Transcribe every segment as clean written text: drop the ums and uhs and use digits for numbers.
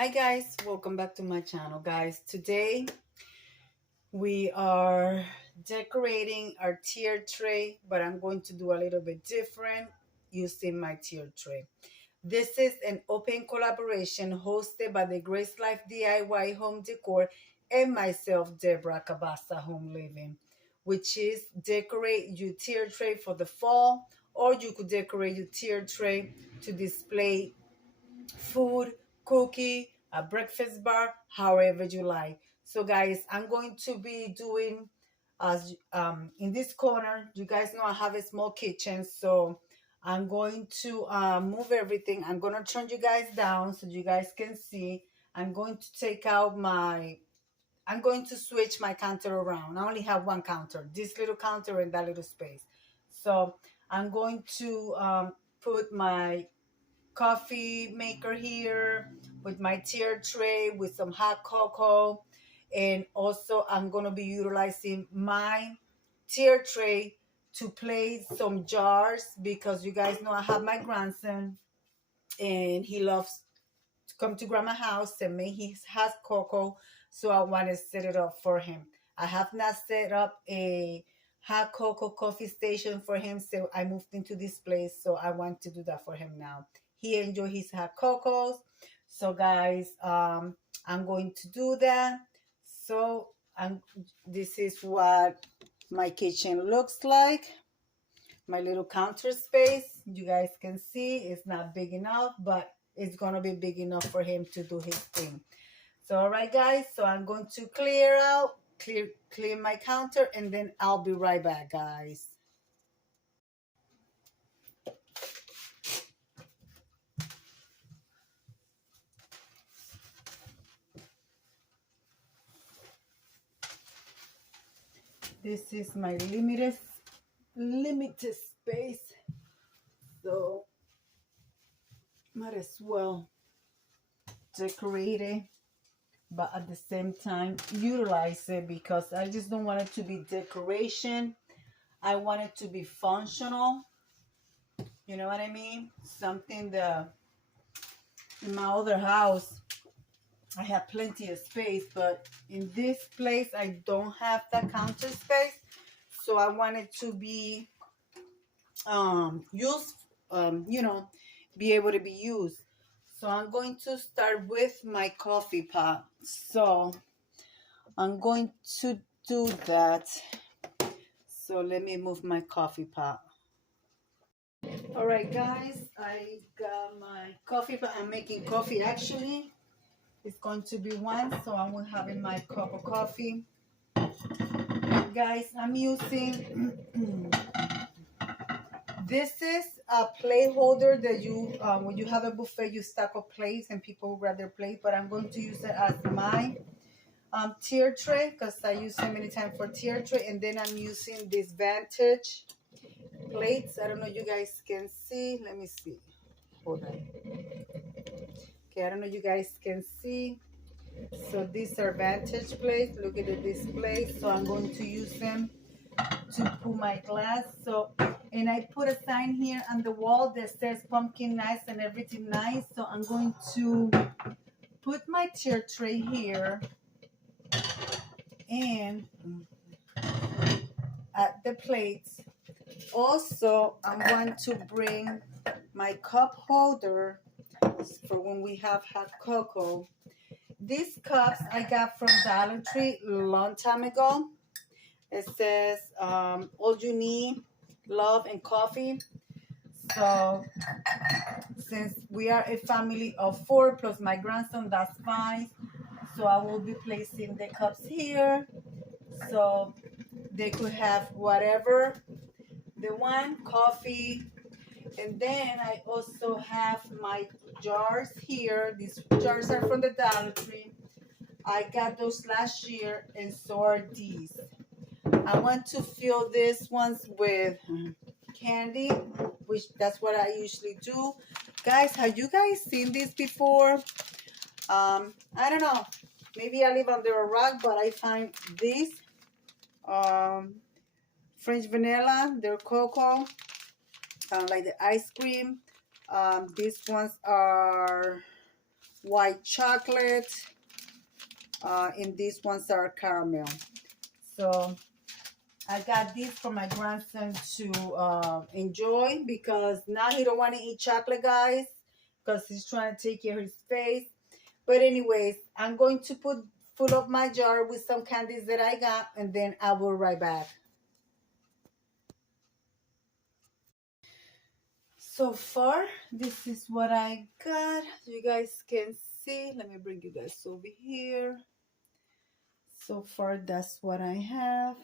Hi guys, welcome back to my channel. Guys, today we are decorating our tier tray, but I'm going to do a little bit different using my tier tray. This is an open collaboration hosted by the Grace Life DIY Home Decor and myself, Deborah Cabassa Home Living, which is decorate your tier tray for the fall, or you could decorate your tier tray to display food, cookie, a breakfast bar, however you like. So guys, I'm going to be doing as in this corner, you guys know I have a small kitchen, so I'm going to move everything. I'm going to turn you guys down so you guys can see. I'm going to take out I'm going to switch my counter around. I only have one counter, this little counter and that little space. So I'm going to put my coffee maker here with my tier tray with some hot cocoa, and also I'm going to be utilizing my tier tray to place some jars because you guys know I have my grandson and he loves to come to grandma's house and make his hot cocoa, so I want to set it up for him. I have not set up a hot cocoa coffee station for him, so I moved into this place, so I want to do that for him now. He enjoy his hot cocos. So guys, I'm going to do that. So this is what my kitchen looks like. My little counter space, you guys can see it's not big enough, but it's gonna be big enough for him to do his thing. So all right guys, so I'm going to clear my counter, and then I'll be right back, guys. This is my limited space, so might as well decorate it, but at the same time utilize it, because I just don't want it to be decoration. I want it to be functional. You know what I mean? Something that in my other house I have plenty of space, but in this place I don't have that counter space, so I want it to be used, be able to be used. So I'm going to start with my coffee pot. So I'm going to do that. So let me move my coffee pot. All right, guys, I got my coffee pot. I'm making coffee actually. It's going to be one, so I'm having my cup of coffee. Guys, I'm using this is a plate holder that you when you have a buffet you stack up plates and people grab their plate, but I'm going to use it as my tier tray because I use it many times for tier tray. And then I'm using this Vantage plates. I don't know if you guys can see. Let me see. Hold on. Okay, I don't know if you guys can see. So these are Vantage plates. Look at the display. So I'm going to use them to put my glass. So, and I put a sign here on the wall that says pumpkin nice and everything nice. So I'm going to put my tier tray here and at the plates. Also, I'm going to bring my cup holder for when we have hot cocoa. These cups I got from Dollar Tree a long time ago. It says all you need, love and coffee. So since we are a family of 4 plus my grandson, that's fine. So I will be placing the cups here so they could have whatever they want, coffee. And then I also have my jars here. These jars are from the Dollar Tree. I got those last year, and so are these. I want to fill these ones with candy, which that's what I usually do. Guys, have you guys seen this before? I don't know. Maybe I live under a rock, but I find these French vanilla, they're cocoa, like the ice cream. These ones are white chocolate, and these ones are caramel. So I got these for my grandson to enjoy, because now he don't want to eat chocolate, guys, because he's trying to take care of his face. But anyways, I'm going to fill up my jar with some candies that I got, and then I will right back. So far, this is what I got. You guys can see. Let me bring you guys over here. So far, that's what I have,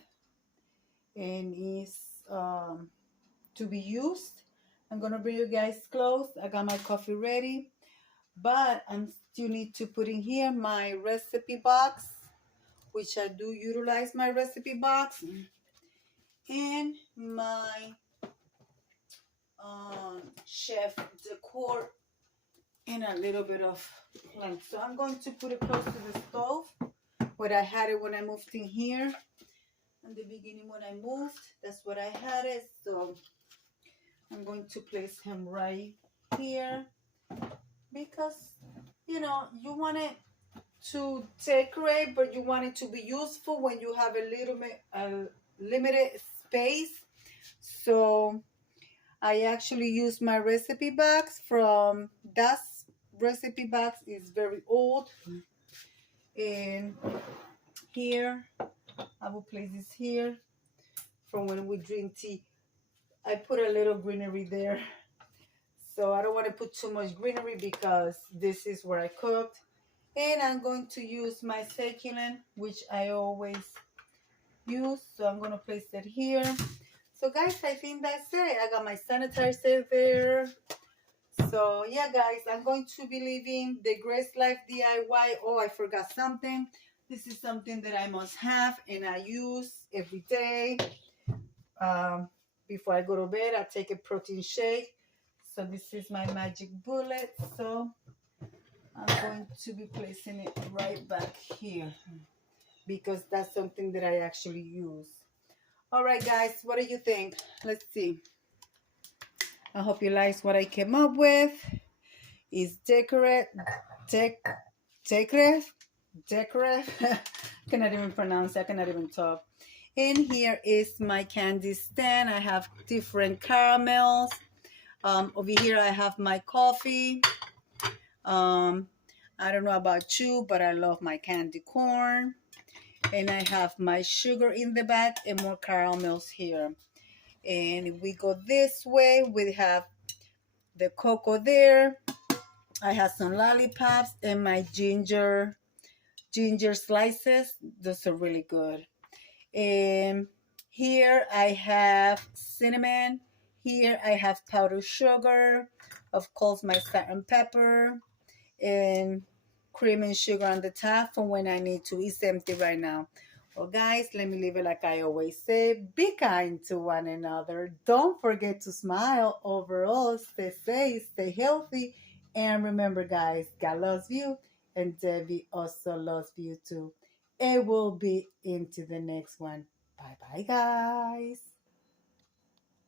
and is to be used. I'm gonna bring you guys close. I got my coffee ready, but I'm still need to put in here my recipe box, which I do utilize my recipe box, and my chef decor, and a little bit of plant. So I'm going to put it close to the stove where I had it when I moved in here. In the beginning when I moved, that's what I had it. So I'm going to place him right here, because you know you want it to decorate, but you want it to be useful when you have a little bit limited space. So I actually use my recipe box from that recipe box. Is very old, and here I will place this here from when we drink tea. I put a little greenery there, so I don't want to put too much greenery because this is where I cooked. And I'm going to use my succulent, which I always use, so I'm going to place it here. So guys, I think that's it. I got my sanitizer there. So yeah, guys, I'm going to be leaving the Grace Life DIY. Oh, I forgot something. This is something that I must have and I use every day. Before I go to bed, I take a protein shake. So this is my magic bullet. So I'm going to be placing it right back here, because that's something that I actually use. All right, guys, what do you think? Let's see. I hope you like what I came up with. Is decorate. Cannot even pronounce it. I cannot even talk. And here is my candy stand. I have different caramels. Over here I have my coffee. I don't know about you, but I love my candy corn. And I have my sugar in the back and more caramels here. And if we go this way, we have the cocoa there. I have some lollipops and my ginger slices. Those are really good. And here I have cinnamon. Here I have powdered sugar. Of course, my salt and pepper. And cream and sugar on the top for when I need to. It's empty right now. Well, guys, let me leave it like I always say. Be kind to one another. Don't forget to smile. Overall, stay safe, stay healthy. And remember, guys, God loves you. And Debbie also loves you too. And we'll be into the next one. Bye-bye, guys.